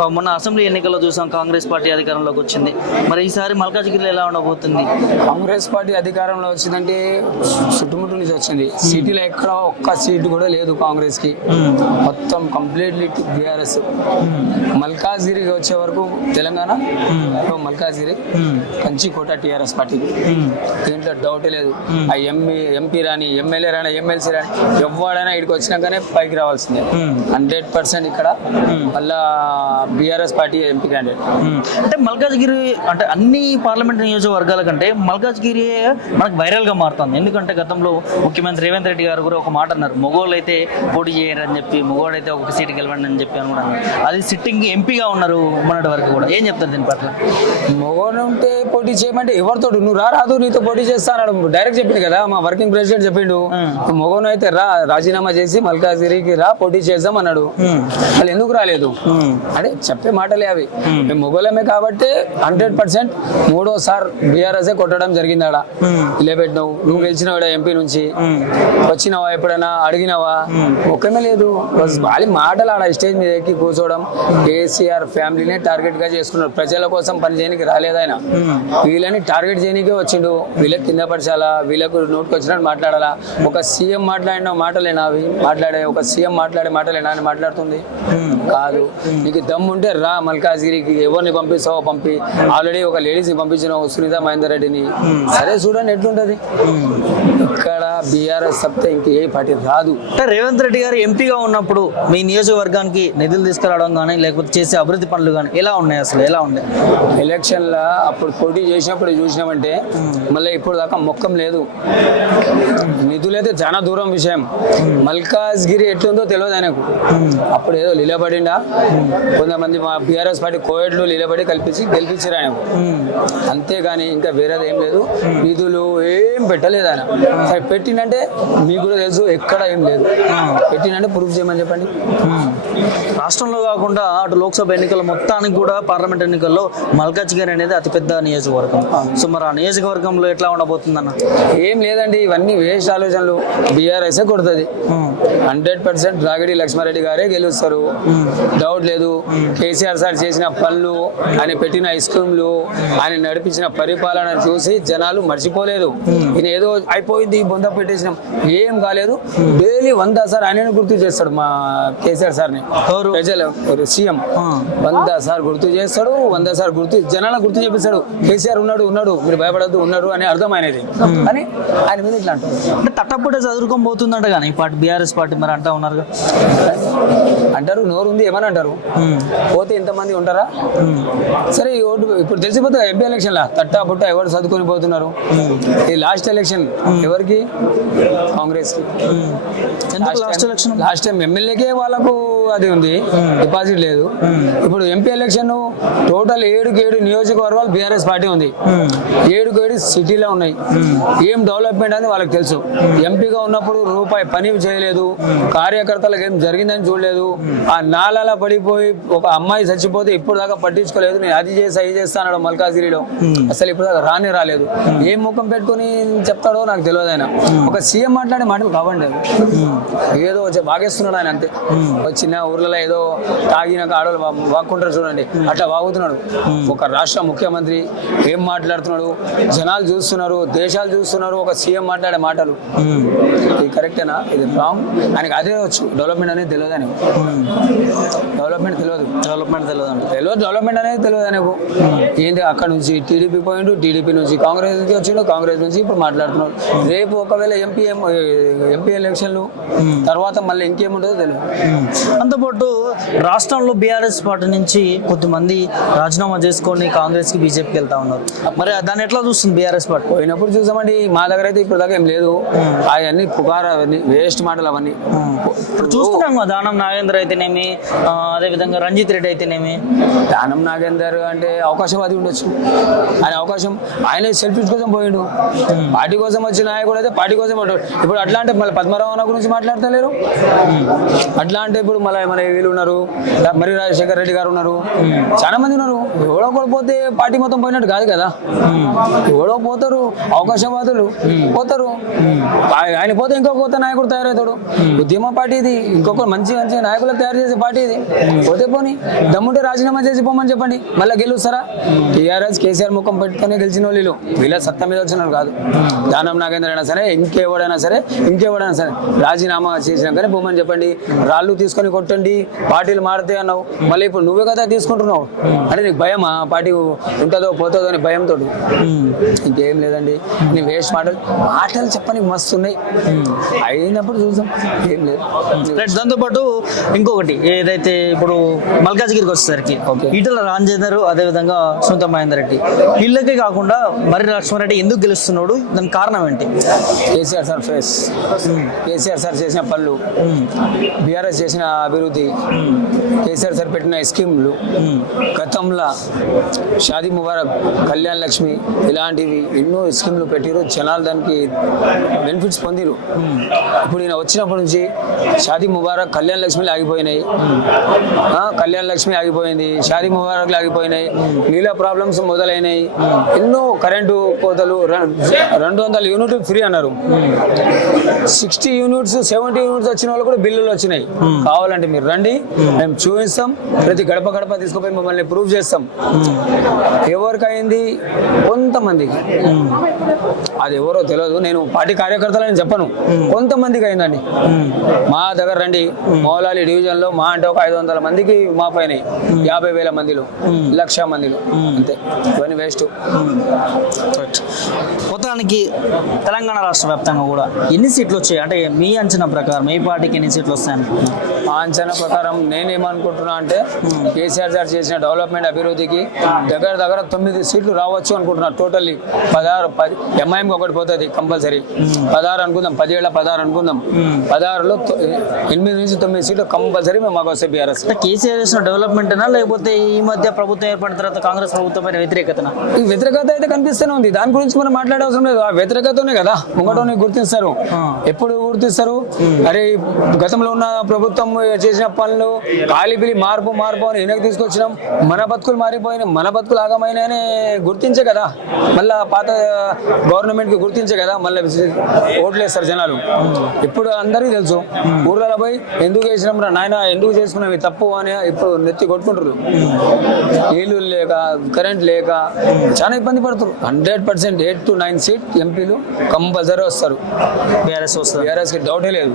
మొన్న అసెంబ్లీ ఎన్నికల్లో చూసాం కాంగ్రెస్ పార్టీ అధికారంలోకి వచ్చింది. మరి ఈసారి మల్కాజ్గిరిలో ఎలా ఉండబోతుంది? కాంగ్రెస్ పార్టీ అధికారంలో వచ్చిందంటే చుట్టుముట్టు నుంచి వచ్చింది. సిటీలో ఎక్కడ ఒక్క సీటు కూడా లేదు కాంగ్రెస్ కి, మొత్తం కంప్లీట్లీ బీఆర్ఎస్. మల్కాజ్గిరికి వచ్చే వరకు తెలంగాణ, మల్కాజ్గిరి కంచికోట టీఆర్ఎస్ పార్టీ, దీంట్లో డౌట్ లేదు. ఆ ఎంపీ రాని, ఎమ్మెల్యే రాని, ఎమ్మెల్సీ రాని, ఎవడైనా ఇక్కడికి వచ్చినాకనే పైకి రావాల్సిందే 100%. ఇక్కడ మళ్ళా బీఆర్ఎస్ పార్టీ ఎంపీ క్యాండిడేట్. అంటే మల్కాజ్గిరి అంటే అన్ని పార్లమెంట్ నియోజకవర్గాల కంటే మల్కాజ్గిరి మనకు వైరల్ గా మారుతుంది. ఎందుకంటే గతంలో ముఖ్యమంత్రి రేవంత్ రెడ్డి గారు కూడా ఒక మాట అన్నారు, మొగోళ్ళు అయితే పోటీ చేయరు అని చెప్పి, మొగోడు అయితే ఒక సీటు గెలవండి అని చెప్పి అనుకున్నాను. అది సిట్టింగ్ ఎంపీగా ఉన్నారు మొన్నటి వరకు కూడా. ఏం చెప్తారు దీని పట్ల? మొగోడు ఉంటే పోటీ చేయమంటే ఎవరితో నువ్వు రాదు, నీతో పోటీ చేస్తా అన్నాడు. డైరెక్ట్ చెప్పింది కదా మా వర్కింగ్ ప్రెసిడెంట్ చెప్పిండు, మొగోను అయితే రాజీనామా చేసి మల్కాజ్గిరికి పోటీ చేద్దాం అన్నాడు. వాళ్ళు ఎందుకు రాలేదు అంటే చెప్పే మాటలే అవి. మేము మొగోళమే కాబట్టి 100% మూడోసారి బీఆర్ఎస్ కొట్టడం జరిగింది. ఆడ నిలబెట్టినావు, నువ్వు గెలిచినావు ఎంపీ నుంచి, వచ్చినావా ఎప్పుడైనా అడిగినావా? ఒక్కమే లేదు. వాళ్ళ మాటలు ఆడ స్టేజ్ మీద ఎక్కి కూర్చోవడం, కేసీఆర్ ఫ్యామిలీనే టార్గెట్ గా చేసుకున్నాడు. ప్రజల కోసం పని చేయడానికి రాలేదు ఆయన, వీళ్ళని టార్గెట్ చేయడానికే వచ్చిండు. వీళ్ళకి కింద పరచాలా, వీళ్ళకు నోటుకు వచ్చినట్టు మాట్లాడాలా. ఒక సీఎం మాట్లాడిన మాటలేనా అవి? ఒక సీఎం మాట్లాడే మాటలేనా అని మాట్లాడుతుంది కాదు. నీకు దమ్ముంటే రా మల్కాజ్గిరికి, ఎవరిని పంపిస్తావో పంపి. ఆల్రెడీ ఒక లేడీస్ ని పంపించినావు, సునీత మహేందర్ రెడ్డిని. సరే చూడండి ఎట్లుంటది. ఇక్కడ బీఆర్ఎస్ తప్పితే ఇంక ఏ పార్టీ రాదు. అంటే రేవంత్ రెడ్డి గారు ఎంపీగా ఉన్నప్పుడు మీ నియోజకవర్గానికి నిధులు తీసుకురావడం కానీ లేకపోతే చేసే అభివృద్ధి పనులు కానీ ఎలా ఉన్నాయి? అసలు ఎలా ఉన్నాయి? ఎలక్షన్లో అప్పుడు పోటీ చేసినప్పుడు చూసినామంటే మళ్ళీ ఇప్పుడు దాకా మొక్కం లేదు. నిధులైతే చాలా దూరం విషయం. మల్కాజ్గిరి ఎట్లుందో తెలియదు ఆయనకు. అప్పుడు ఏదో నిలబడిండా, కొంతమంది మా బీఆర్ఎస్ పార్టీ కోయడ్లు నిలబడి గెలిపించారు ఆయనకు, అంతేగాని ఇంకా వేరేది ఏం లేదు. నిధులు ఏం పెట్టలేదు ఆయన. సరే పెట్టినంటే మీకు కూడా తెలుసు, ఎక్కడ ఏం లేదు. పెట్టినంటే ప్రూఫ్ చేయమని చెప్పండి. రాష్ట్రంలో కాకుండా అటు లోక్సభ ఎన్నికల మొత్తానికి కూడా పార్లమెంట్ ఎన్నికల్లో మల్కాజ్గిరి అనేది అతిపెద్ద నియోజకవర్గం. సో మరి ఆ నియోజకవర్గంలో ఎట్లా ఉండబోతుందన్న? ఏం లేదండి, ఇవన్నీ వేస్ట్ ఆలోచనలు. బీఆర్ఎస్ కొడుతుంది 100%. రాగిడి లక్ష్మారెడ్డి గారే గెలుస్తారు, డౌట్ లేదు. కేసీఆర్ సార్ చేసిన పనులు, ఆయన పెట్టిన స్కీమ్లు, ఆయన నడిపించిన పరిపాలన చూసి జనాలు మర్చిపోలేదు. ఈయన ఏదో అయిపోయింది బొంద పెట్టేసినాం, ఏం కాలేదు. డైలీ 100 సార్ ఆయనను గుర్తు చేస్తాడు మా కేసీఆర్ సార్ని. ప్రజలు సీఎం 100 సార్ గుర్తు చేస్తాడు, 100 సార్ జనాలకు గుర్తు చేపిస్తాడు. కేసీఆర్ ఉన్నాడు మీరు భయపడద్దు, ఉన్నాడు అని అర్థం ఆయనది. అని ఆయన మీద ఇట్లా అంటారు. అంటే తట్టప్పుడే చదువుకొని పోతుందంట కానీ ఈ పార్టీ బీఆర్ఎస్ పార్టీ మరి అంటా ఉన్నారు అంటారు. నోరు ఉంది ఏమని అంటారు, పోతే ఇంతమంది ఉంటారా? సరే ఇప్పుడు తెలిసిపోతుంది ఎంపీ ఎలక్షన్ లా తట్టా బుట్ట ఎవరు చదువుకొని పోతున్నారు. ఈ లాస్ట్ ఎలక్షన్ ఎవరికి? కాంగ్రెస్ కి. లాస్ట్ టైం ఎమ్మెల్యేకే వాళ్ళకు అది ఉంది, డిపాజిట్ లేదు. ఇప్పుడు ఎంపీ ఎలక్షన్ టోటల్ 7 నియోజకవర్గాలు బీఆర్ఎస్ పార్టీ ఉంది. 7 సిటీలో ఉన్నాయి. ఏం డెవలప్మెంట్ అని వాళ్ళకి తెలుసు. ఎంపీగా ఉన్నప్పుడు రూపాయి పని చేయలేదు, కార్యకర్తలకు ఏం జరిగిందని చూడలేదు. ఆ నాలాలా పడిపోయి ఒక అమ్మాయి చచ్చిపోతే ఇప్పుడు దాకా పట్టించుకోలేదు. నేను అది చేస్తా అన్నాడు మల్కాజ్గిరిలో. అసలు ఇప్పుడు దాకా రాలేదు. ఏం ముఖం పెట్టుకుని చెప్తాడో నాకు తెలియదు. ఆయన ఒక సీఎం మాట్లాడే మాటలు కావండి, ఏదో వాగేస్తున్నాడు ఆయన అంతే. చిన్న ఊర్లలో ఏదో తాగినాక ఆడవాళ్ళు వాక్కుంటారు చూడండి, అట్లా వాగుతున్నాడు. ఒక రాష్ట్ర ముఖ్యమంత్రి ఏం మాట్లాడుతున్నాడు, జనాలు చూస్తున్నారు, దేశాలు చూస్తున్నారు. ఒక సీఎం మాట్లాడే మాటలు ఇది కరెక్టేనా? ఇది రాంగ్. ఆయనకి అదే వచ్చు, డెవలప్మెంట్ అనేది తెలియదు. ఆయనకు డెవలప్మెంట్ అనేది తెలియదు ఆయనకు. ఏంటి అక్కడ నుంచి టీడీపీ పోయిండు, టీడీపీ నుంచి కాంగ్రెస్ నుంచి వచ్చిండు, కాంగ్రెస్ నుంచి ఇప్పుడు మాట్లాడుతున్నాడు. రేపు ఒకవేళ ఎంపీ ఎలక్షన్లు తర్వాత మళ్ళీ ఇంకేముంటుందో తెలియదు. అంతపాటు రాష్ట్రంలో బీఆర్ఎస్ పార్టీ నుంచి కొంతమంది రాజీనామా చేసుకొని కాంగ్రెస్ కి బీజేపీకి వెళ్తా ఉన్నారు. మరి దాన్ని ఎట్లా చూస్తుంది బీఆర్ఎస్ పార్టీ? పోయినప్పుడు చూసామండి, మా దగ్గర అయితే ఇప్పుడు దాకా ఏం లేదు. అవన్నీ పుకారు, అవన్నీ వేస్ట్ మాటలు. అవన్నీ ఇప్పుడు చూస్తున్నాం. దానం నాగేందర్ అయితేనేమి, అదేవిధంగా రంజిత్ రెడ్డి అయితేనేమి. దానం నాగేందర్ అంటే అవకాశవాది ఉండొచ్చు. ఆయన సెల్ఫిష్ కోసం పోయిండు. పార్టీ కోసం వచ్చిన నాయకుడు అయితే పార్టీ కోసం అంటాడు. ఇప్పుడు అట్లా అంటే మళ్ళీ పద్మరావు గురించి మాట్లాడతలేరు. అట్లా అంటే ఇప్పుడు మళ్ళీ మన వీళ్ళు ఉన్నారు, మరి రాజశేఖర్ రెడ్డి గారు ఉన్నారు, చాలా మంది ఉన్నారు. ఎవడో ఒకడు పోతే పార్టీ మొత్తం పోయినట్టు కాదు కదా. ఎవడో పోతారు, అవకాశవాదులు పోతారు. ఆయన పోతే ఇంకొక కొత్త నాయకుడు తయారవుతాడు. ఉద్యమ పార్టీ ఇది, ఇంకొక మంచి మంచి నాయకులకు తయారు చేసే పార్టీ ఇది. పోతే పోని దమ్ముంటే రాజీనామా చేసి పోమని చెప్పండి, మళ్ళీ గెలుస్తారా? టీఆర్ఎస్ కేసీఆర్ ముఖం పెట్టుకుని గెలిచిన వాళ్ళు వీళ్ళ సత్తా మీద వచ్చిన వాళ్ళు కాదు. దానం నాగేంద్ర అయినా సరే, ఇంకెవడైనా సరే రాజీనామా చేసినాకనే పోమని చెప్పండి. రాళ్ళు తీసుకొని కొట్టండి, పార్టీలు మారితే అన్నావు, మళ్ళీ ఇప్పుడు నువ్వే కదా తీసుకుంటున్నావు. అంటే నీకు భయమా పార్టీ ఉంటుందో పోతుందో అని భయంతో? ఇంకేం లేదండి. నీ వేస్ట్ మాటలు చెప్పని మస్తు ఉన్నాయి, అయినప్పుడు చూసాం. ఏం లేదు. దాంతోపాటు ఇంకొకటి ఏదైతే ఇప్పుడు మల్కాజ్గిరికి వచ్చేసరికి ఈటల రాజేందర్, అదేవిధంగా సునీత మహేందర్ రెడ్డి, వీళ్ళకే కాకుండా మరి లక్ష్మారెడ్డి ఎందుకు గెలుస్తున్నాడు? దానికి కారణం ఏంటి? KCR sir face, KCR sir చేసిన పనులు, బీఆర్ఎస్ చేసిన అభివృద్ధి, కేసీఆర్ సార్ పెట్టిన స్కీమ్లు, గతంలో షాదీ ముబారక్, కళ్యాణ్ లక్ష్మి ఇలాంటివి ఎన్నో స్కీమ్లు పెట్టిరు. జనాలు దానికి బెనిఫిట్స్ పొందిరు. ఇప్పుడు ఈయన వచ్చినప్పటి నుంచి షాదీ ముబారక్, కళ్యాణ్ లక్ష్మిలు ఆగిపోయినాయి, కళ్యాణ్ లక్ష్మి ఆగిపోయింది, షాదీ ముబారక్లు ఆగిపోయినాయి, నీళ్ళ ప్రాబ్లమ్స్ మొదలైనాయి, ఎన్నో కరెంటు కోతలు, 200 యూనిట్ ఫ్రీ అన్నారు. 60 యూనిట్స్ 70 యూనిట్స్ వచ్చిన వాళ్ళు కూడా బిల్లులు వచ్చినాయి. కావాలంటే మీరు రండి, మేము చూపిస్తాం. ప్రతి గడప గడప తీసుకుపోయి మమ్మల్ని ప్రూవ్ చేస్తాం. ఎవరికి అయింది? కొంతమందికి, అది ఎవరో తెలియదు. నేను పార్టీ కార్యకర్తలని చెప్పను, కొంతమందికి అయిందండి. మా దగ్గర రండి, మౌలాలి డివిజన్ లో మా అంటే ఒక 500 మందికి మా పైన 50,000 మందిలో 1,00,000 మందిలో, అంతే. ఇవన్నీ వేస్ట్. మొత్తానికి తెలంగాణ రాష్ట్ర వ్యాప్తంగా కూడా ఎన్ని సీట్లు వచ్చాయి అంటే మీ అంచనా ప్రకారం మీ పార్టీకి ఎన్ని సీట్లు వస్తాయి అనుకుంటున్నా? మా అంచనా ప్రకారం నేనేమనుకుంటున్నా అంటే కేసీఆర్ గారు చేసిన డెవలప్మెంట్ అభివృద్ధికి దగ్గర 9 సీట్లు రావచ్చు అనుకుంటున్నా. టోటల్లీ 16 ఎంఐఎంకి ఒకటి పోతుంది కంపల్సరీ. 16 అనుకుందాం, 16 అనుకుందాం. 16లో 8 నుంచి 9 సీట్లు కంపల్సరీ మాకు వస్తాయి బీఆర్ఎస్. కేసీఆర్ చేసిన డెవలప్మెంట్ అయినా లేకపోతే ఈ మధ్య ప్రభుత్వం ఏర్పడిన తర్వాత కాంగ్రెస్ ప్రభుత్వం పైన వ్యతిరేకతనా? ఈ వ్యతిరేకత అయితే కనిపిస్తూనే ఉంది. దాని గురించి మనం మాట్లాడే అవసరం లేదు. ఆ వ్యతిరేకతనే కదా ముంగటోని గుర్తిస్తారు. ఎప్పుడు గుర్తిస్తారు? అరే గతంలో ఉన్న ప్రభుత్వం చేసిన పనులు కాలిపిలి మార్పు అని వెనక్కి తీసుకొచ్చినాం, మన బతుకులు మారిపోయినాయి, మన బతుకులు ఆగమైనాయని గుర్తించే కదా. మళ్ళా పాత గవర్నమెంట్ కి గుర్తించే కదా మళ్ళీ ఓట్లు వేస్తారు జనాలు. ఇప్పుడు అందరికీ తెలుసు, ఊర్లలో పోయి ఎందుకు వేసినాం రా నాయన, ఎందుకు చేసుకున్నాం తప్పు అని ఇప్పుడు నెత్తి కొట్టుకుంటారు. నీళ్లు లేక, కరెంట్ లేక చాలా ఇబ్బంది పడుతున్నారు. 100% 8 to 9 సీట్ ఎంపీలు కంపల్సరీ వస్తారు. బీఆర్ఎస్ వస్తారు, బీఆర్ఎస్కి డౌటే లేదు.